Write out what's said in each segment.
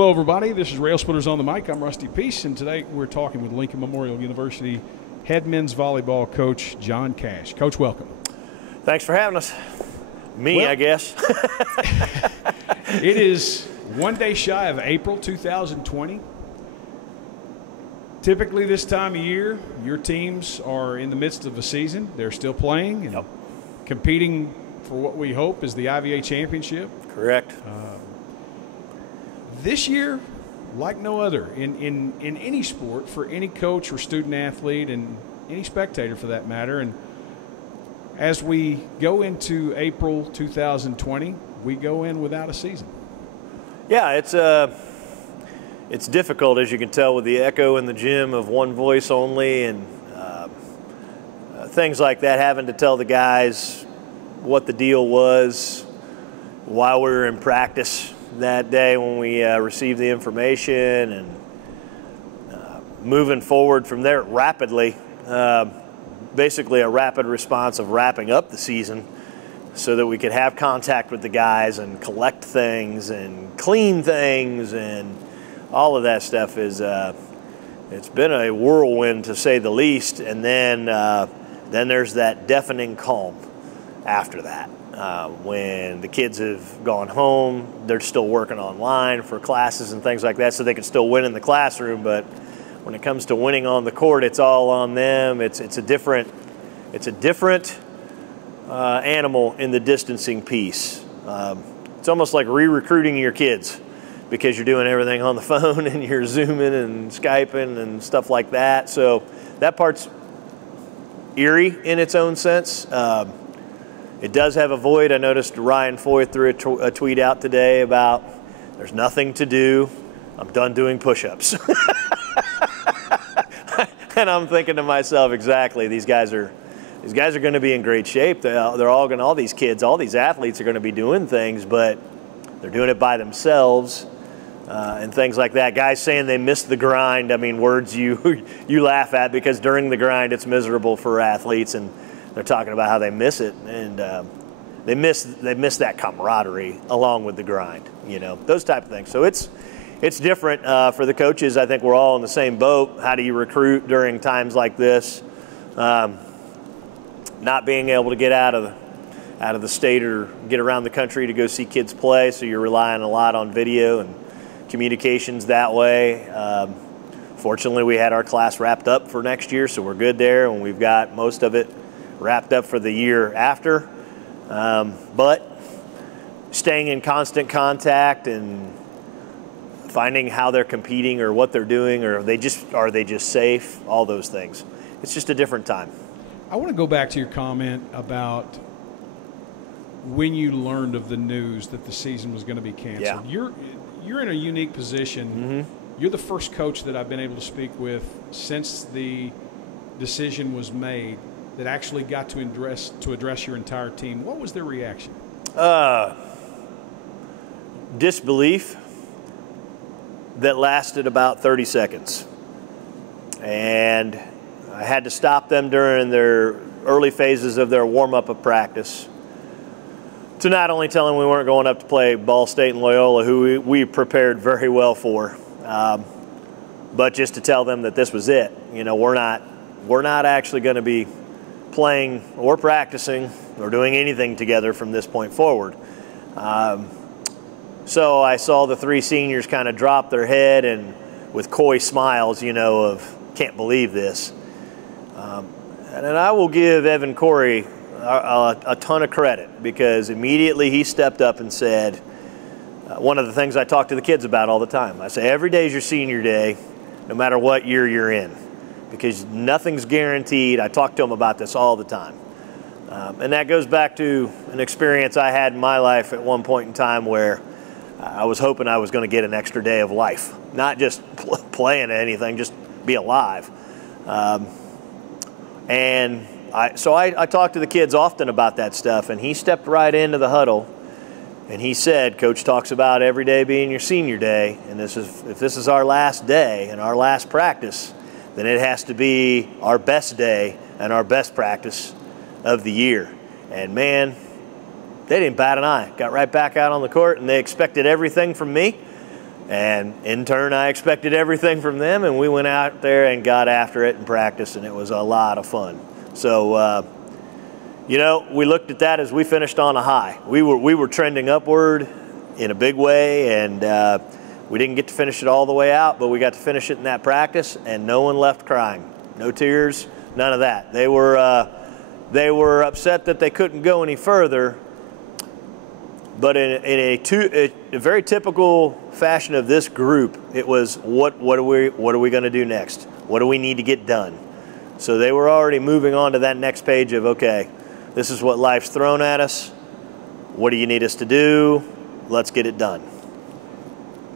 Hello, everybody. This is Railsplitters on the mic. I'm Rusty Peace, and today we're talking with Lincoln Memorial University head men's volleyball coach John Cash. Coach, welcome. Thanks for having us. I guess. It is one day shy of April 2020. Typically this time of year, your teams are in the midst of a season. They're still playing and competing for what we hope is the IVA championship. Correct. This year, like no other, in any sport, for any coach or student athlete and any spectator for that matter, and as we go into April 2020, we go in without a season. Yeah, it's difficult, as you can tell, with the echo in the gym of one voice only and things like that, having to tell the guys what the deal was while we were in practice that day when we received the information, and moving forward from there rapidly, basically a rapid response of wrapping up the season so that we could have contact with the guys and collect things and clean things, and all of that stuff is it's been a whirlwind to say the least. And then there's that deafening calm after that. When the kids have gone home, they're still working online for classes and things like that, so they can still win in the classroom. But when it comes to winning on the court, it's all on them. It's a different animal in the distancing piece. It's almost like re-recruiting your kids, because you're doing everything on the phone and you're Zooming and Skyping and stuff like that. So that part's eerie in its own sense. It does have a void. I noticed Ryan Foy threw a tweet out today about there's nothing to do. I'm done doing push-ups. And I'm thinking to myself, exactly, these guys are going to be in great shape. All these kids, all these athletes are going to be doing things, but they're doing it by themselves and things like that. Guys saying they missed the grind. I mean, words you laugh at, because during the grind it's miserable for athletes, and they're talking about how they miss it, and they miss that camaraderie along with the grind, those type of things. So it's different for the coaches. I think we're all in the same boat. How do you recruit during times like this? Not being able to get out of the state or get around the country to go see kids play, so you're relying a lot on video and communications that way. Fortunately, we had our class wrapped up for next year, so we're good there, and we've got most of it wrapped up for the year after. But staying in constant contact and finding how they're competing or what they're doing, or are they just safe, all those things. It's just a different time. I want to go back to your comment about when you learned of the news that the season was going to be canceled. Yeah. You're in a unique position. Mm-hmm. You're the first coach that I've been able to speak with since the decision was made that actually got to address your entire team. What was their reaction? Disbelief that lasted about 30 seconds. And I had to stop them during their early phases of their warm-up of practice to not only tell them we weren't going up to play Ball State and Loyola, who we prepared very well for, but just to tell them that this was it. We're not actually going to be playing or practicing or doing anything together from this point forward. So I saw the three seniors kind of drop their head and with coy smiles, of can't believe this. And I will give Evan Corey a ton of credit, because immediately he stepped up and said, one of the things I talk to the kids about all the time, I say every day is your senior day, no matter what year you're in, because nothing's guaranteed. I talk to them about this all the time. And that goes back to an experience I had in my life at one point in time where I was hoping I was going to get an extra day of life, not just playing anything, just be alive. And I talk to the kids often about that stuff, and he stepped right into the huddle and he said, Coach talks about every day being your senior day, and if this is our last day and our last practice, then it has to be our best day and our best practice of the year. And man, they didn't bat an eye. Got right back out on the court, and they expected everything from me. And in turn, I expected everything from them, and we went out there and got after it and practiced, and it was a lot of fun. So, you know, we looked at that as we finished on a high. We were trending upward in a big way, and we didn't get to finish it all the way out, but we got to finish it in that practice, and no one left crying. No tears, none of that. They were upset that they couldn't go any further, but in a very typical fashion of this group, it was what are we going to do next? What do we need to get done? So they were already moving on to that next page of, okay, this is what life's thrown at us. What do you need us to do? Let's get it done.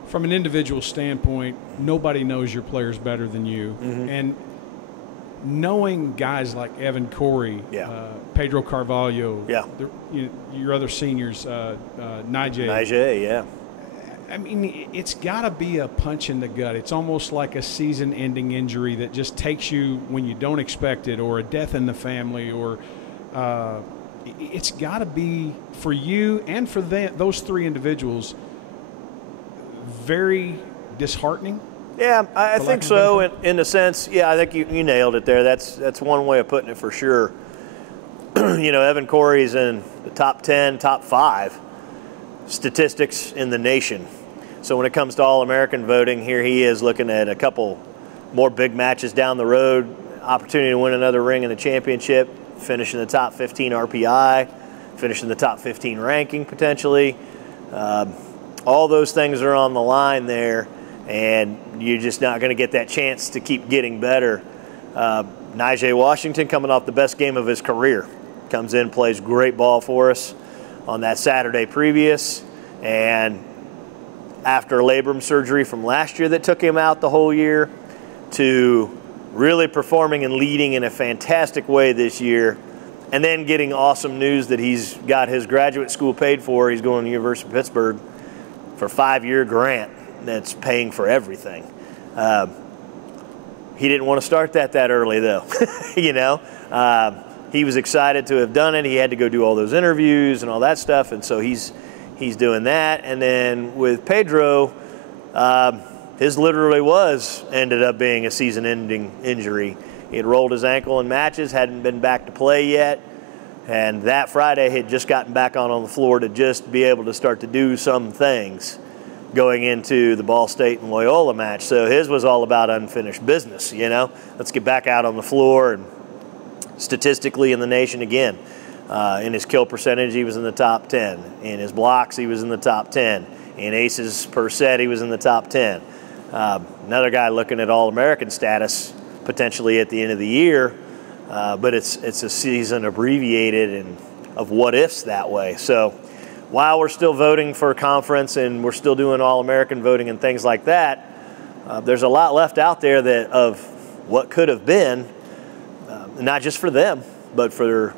From an individual standpoint, nobody knows your players better than you. Mm-hmm. And knowing guys like Evan Corey, Pedro Carvalho, your other seniors, Nige, yeah. I mean, it's got to be a punch in the gut. It's almost like a season-ending injury that just takes you when you don't expect it, or a death in the family, or it's got to be, for you and for those three individuals, very disheartening. Yeah, I think so. In the sense, I think you nailed it there. That's one way of putting it for sure. You know, Evan Corey's in the top 10, top 5 statistics in the nation. So when it comes to All-American voting, here he is looking at a couple more big matches down the road, opportunity to win another ring in the championship, finish in the top 15 RPI, finish in the top 15 ranking potentially. All those things are on the line there, and you're just not going to get that chance to keep getting better. Nige Washington, coming off the best game of his career, comes in, plays great ball for us on that Saturday previous, and after labrum surgery from last year that took him out the whole year, to really performing and leading in a fantastic way this year, and then getting awesome news that he's got his graduate school paid for. He's going to the University of Pittsburgh for a 5-year grant that's paying for everything. He didn't want to start that early, though. You know, he was excited to have done it. He had to go do all those interviews and all that stuff, and so he's doing that. And then with Pedro, his literally ended up being a season-ending injury. He had rolled his ankle in matches, hadn't been back to play yet, and that Friday he had just gotten back on the floor to just be able to start to do some things going into the Ball State and Loyola match. So his was all about unfinished business, you know. Let's get back out on the floor, and statistically in the nation again. In his kill percentage, he was in the top 10. In his blocks, he was in the top 10. In aces per set, he was in the top 10. Another guy looking at All-American status potentially at the end of the year, but it's a season abbreviated and of what-ifs that way. So while we're still voting for conference and we're still doing All-American voting and things like that, there's a lot left out there of what could have been, not just for them, but for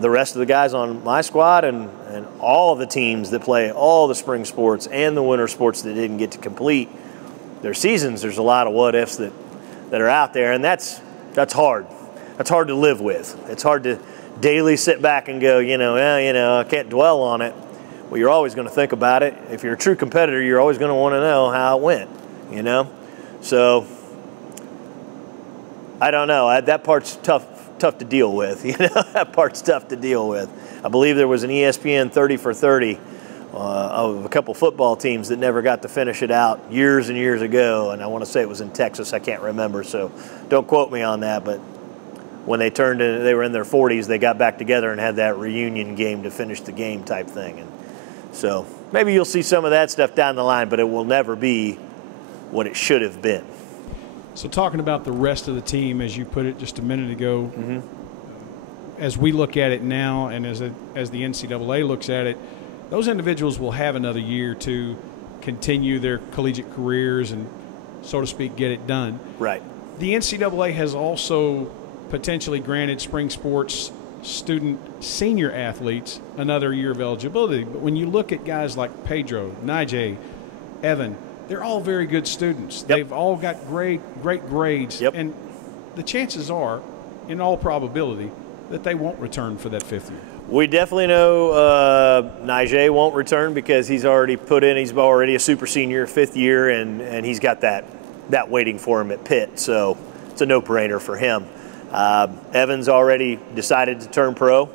the rest of the guys on my squad and all of the teams that play all the spring sports and the winter sports that didn't get to complete their seasons. There's a lot of what-ifs that are out there, and that's hard. That's hard to live with. It's hard to daily sit back and go, I can't dwell on it. Well, you're always going to think about it. If you're a true competitor, you're always going to want to know how it went, you know? So I don't know. That part's tough to deal with. You know, that part's tough to deal with. I believe there was an ESPN 30 for 30 of a couple football teams that never got to finish it out years and years ago, and I want to say it was in Texas. I can't remember, so don't quote me on that. But when they were in their 40s, they got back together and had that reunion game to finish the game type thing. And so maybe you'll see some of that stuff down the line, but it will never be what it should have been. So talking about the rest of the team, as you put it just a minute ago, as we look at it now and as the NCAA looks at it, those individuals will have another year to continue their collegiate careers and, so to speak, get it done. Right. The NCAA has also potentially granted spring sports student senior athletes another year of eligibility. But when you look at guys like Pedro, Nige, Evan, they're all very good students. Yep. They've all got great grades. Yep. And the chances are, in all probability, that they won't return for that 5th year. We definitely know Nigel won't return because he's already put in. He's already a super senior, 5th year, and he's got that waiting for him at Pitt. So it's a no-brainer for him. Evan's already decided to turn pro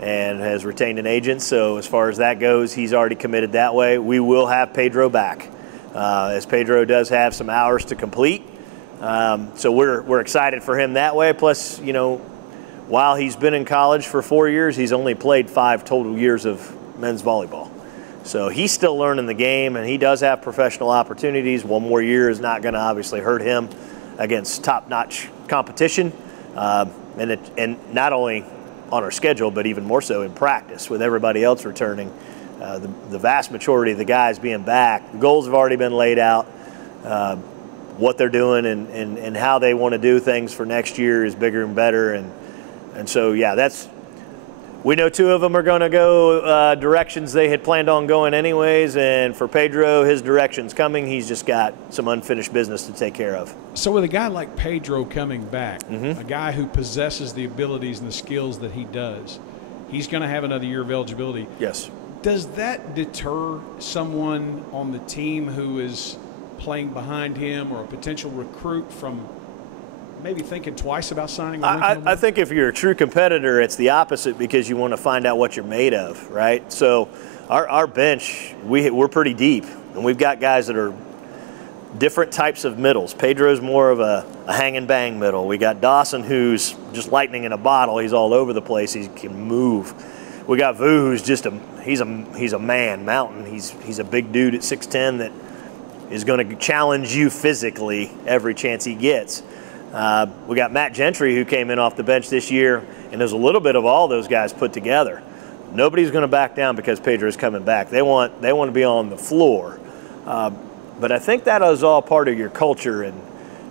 and has retained an agent. So as far as that goes, he's already committed that way. We will have Pedro back, as Pedro does have some hours to complete. So we're excited for him that way. Plus, you know, while he's been in college for 4 years, he's only played 5 total years of men's volleyball. So he's still learning the game, and he does have professional opportunities. 1 more year is not going to obviously hurt him against top-notch competition, and not only on our schedule, but even more so in practice with everybody else returning. The vast majority of the guys being back, the goals have already been laid out. What they're doing and how they want to do things for next year is bigger and better. And so, yeah, we know 2 of them are going to go directions they had planned on going anyways. And for Pedro, his direction's coming. He's just got some unfinished business to take care of. So with a guy like Pedro coming back, a guy who possesses the abilities and the skills that he does, he's going to have another year of eligibility. Yes. Does that deter someone on the team who is playing behind him or a potential recruit from maybe thinking twice about signing? I think if you're a true competitor, it's the opposite because you want to find out what you're made of, right? So our bench, we're pretty deep, and we've got guys that are different types of middles. Pedro's more of a hang and bang middle. We got Dawson, who's just lightning in a bottle. He's all over the place. He can move. We got Vu, who's just he's a man mountain. He's a big dude at 6'10" that is going to challenge you physically every chance he gets. We got Matt Gentry, who came in off the bench this year, and there's a little bit of all those guys put together. Nobody's going to back down because Pedro's coming back. They want to be on the floor. But I think that is all part of your culture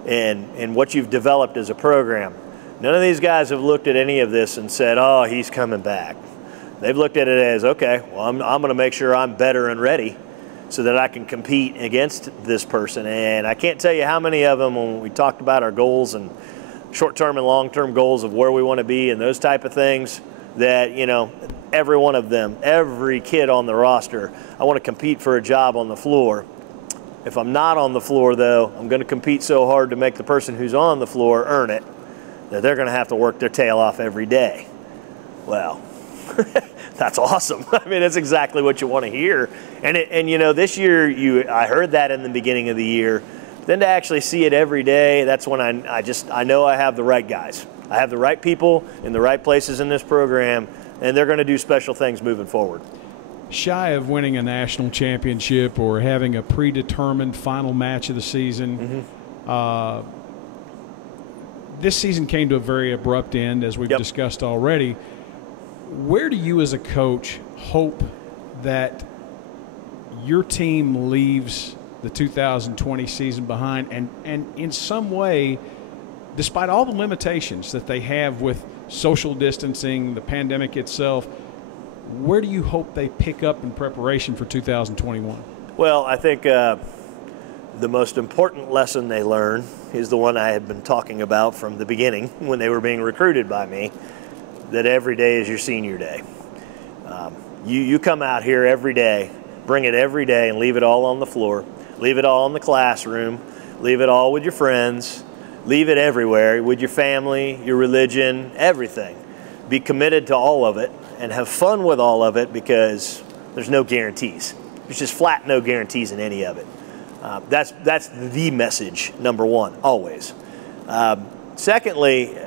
and what you've developed as a program. None of these guys have looked at any of this and said, oh, he's coming back. They've looked at it as, okay, well, I'm going to make sure I'm better and ready so that I can compete against this person. And I can't tell you how many of them, when we talked about our goals and short-term and long-term goals of where we want to be and those type of things, that, you know, every one of them, every kid on the roster, I want to compete for a job on the floor. If I'm not on the floor, though, I'm going to compete so hard to make the person who's on the floor earn it that they're going to have to work their tail off every day. Well, that's awesome. I mean, that's exactly what you want to hear. And you know, this year I heard that in the beginning of the year. Then to actually see it every day, that's when I know I have the right guys. I have the right people in the right places in this program, and they're going to do special things moving forward. Shy of winning a national championship or having a predetermined final match of the season, this season came to a very abrupt end, as we've discussed already. Where do you as a coach hope that your team leaves the 2020 season behind, and in some way, despite all the limitations that they have with social distancing, the pandemic itself, where do you hope they pick up in preparation for 2021? Well, I think the most important lesson they learn is the one I had been talking about from the beginning when they were being recruited by me, that every day is your senior day. You come out here every day, bring it every day, and leave it all on the floor. Leave it all in the classroom. Leave it all with your friends. Leave it everywhere, with your family, your religion, everything. Be committed to all of it and have fun with all of it, because there's no guarantees. There's just flat no guarantees in any of it. That's the message, number one, always. Secondly,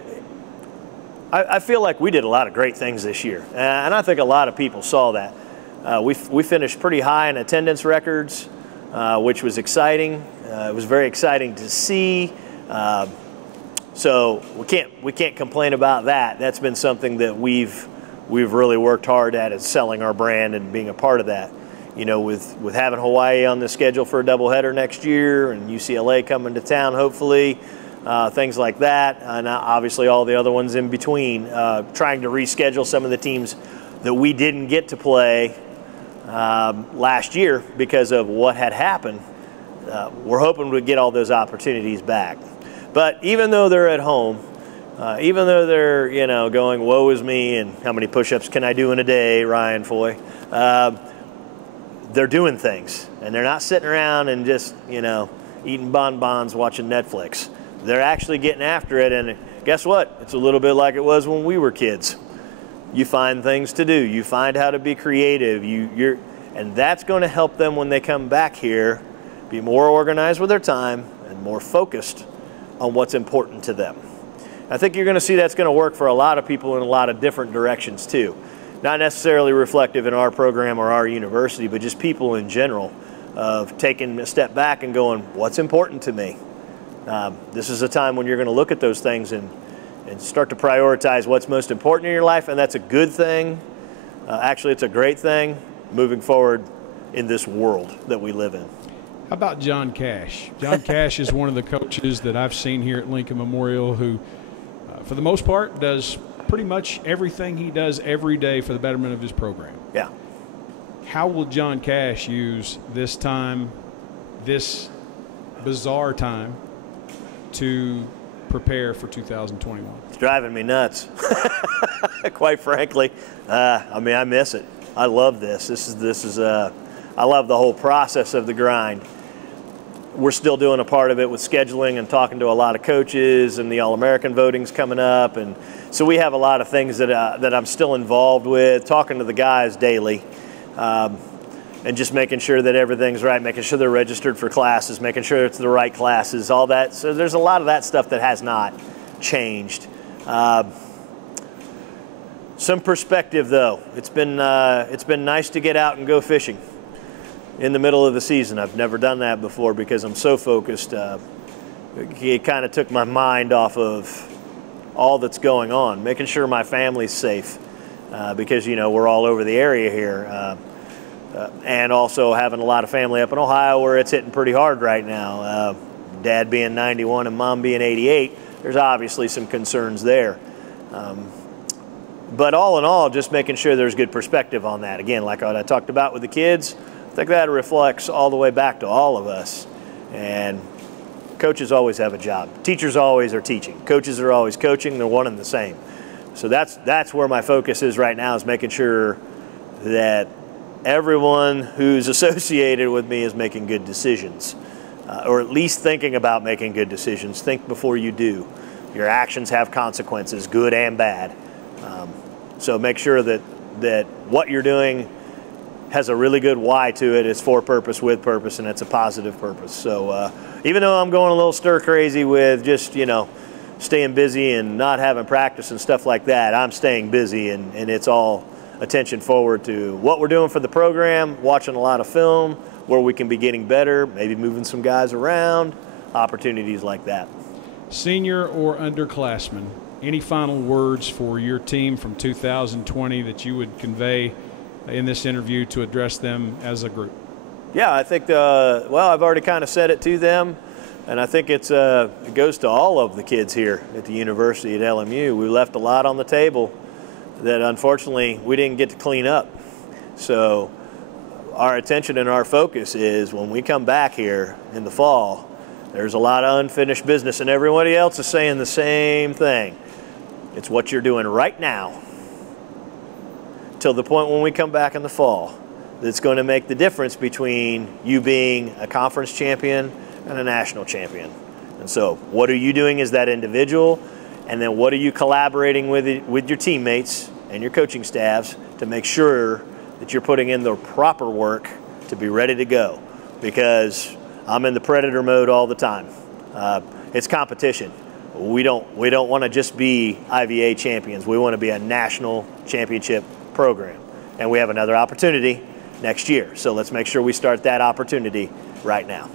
I feel like we did a lot of great things this year, and I think a lot of people saw that. We finished pretty high in attendance records, which was exciting. It was very exciting to see. So we can't complain about that. That's been something that we've really worked hard at, is selling our brand and being a part of that. You know, with having Hawaii on the schedule for a doubleheader next year, and UCLA coming to town, hopefully. Things like that, and obviously all the other ones in between, trying to reschedule some of the teams that we didn't get to play last year because of what had happened. We're hoping to get all those opportunities back. But even though they're at home, Even though they're, going, woe is me, and how many push-ups can I do in a day, Ryan Foy, they're doing things. And they're not sitting around and just, eating bonbons, watching Netflix. They're actually getting after it, and guess what? It's a little bit like it was when we were kids. You find things to do. You find how to be creative. And that's going to help them when they come back here be more organized with their time and more focused on what's important to them. I think you're going to see that's going to work for a lot of people in a lot of different directions too. Not necessarily reflective in our program or our university, but just people in general, of taking a step back and going, what's important to me? This is a time when you're going to look at those things and start to prioritize what's most important in your life, and that's a good thing. Actually, it's a great thing moving forward in this world that we live in. How about John Cash? John Cash is one of the coaches that I've seen here at Lincoln Memorial who, for the most part, does pretty much everything he does every day for the betterment of his program. Yeah. How will John Cash use this time, this bizarre time, to prepare for 2021? It's driving me nuts, quite frankly. I miss it. I love this. I love the whole process of the grind. We're still doing a part of it with scheduling and talking to a lot of coaches, and the All-American voting's coming up, and so we have a lot of things that I'm still involved with, talking to the guys daily, and just making sure that everything's right, making sure they're registered for classes, making sure it's the right classes, all that. So there's a lot of that stuff that has not changed. Some perspective, though. It's been nice to get out and go fishing in the middle of the season. I've never done that before because I'm so focused. It kind of took my mind off of all that's going on, making sure my family's safe, because we're all over the area here, and also having a lot of family up in Ohio where it's hitting pretty hard right now. Dad being 91 and Mom being 88, there's obviously some concerns there. But all in all, just making sure there's good perspective on that. Again, like what I talked about with the kids, I think that reflects all the way back to all of us. And coaches always have a job. Teachers always are teaching. Coaches are always coaching. They're one and the same. So that's where my focus is right now, is making sure that everyone who's associated with me is making good decisions, or at least thinking about making good decisions. Think before you do. Your actions have consequences, good and bad. So make sure that what you're doing has a really good why to it. It's for purpose, with purpose, and it's a positive purpose. So even though I'm going a little stir crazy with just, staying busy and not having practice and stuff like that, I'm staying busy, and it's all attention forward to what we're doing for the program, watching a lot of film, where we can be getting better, maybe moving some guys around, opportunities like that. Senior or underclassmen, any final words for your team from 2020 that you would convey in this interview to address them as a group? Yeah, I think, I've already kind of said it to them, and I think it goes to all of the kids here at the university at LMU. We left a lot on the table that unfortunately we didn't get to clean up. So our attention and our focus is when we come back here in the fall, there's a lot of unfinished business, and everybody else is saying the same thing. It's what you're doing right now till the point when we come back in the fall that's going to make the difference between you being a conference champion and a national champion. And so what are you doing as that individual? And then what are you collaborating with your teammates and your coaching staffs to make sure that you're putting in the proper work to be ready to go? Because I'm in the predator mode all the time. It's competition. We don't want to just be IVA champions. We want to be a national championship program. And we have another opportunity next year. So let's make sure we start that opportunity right now.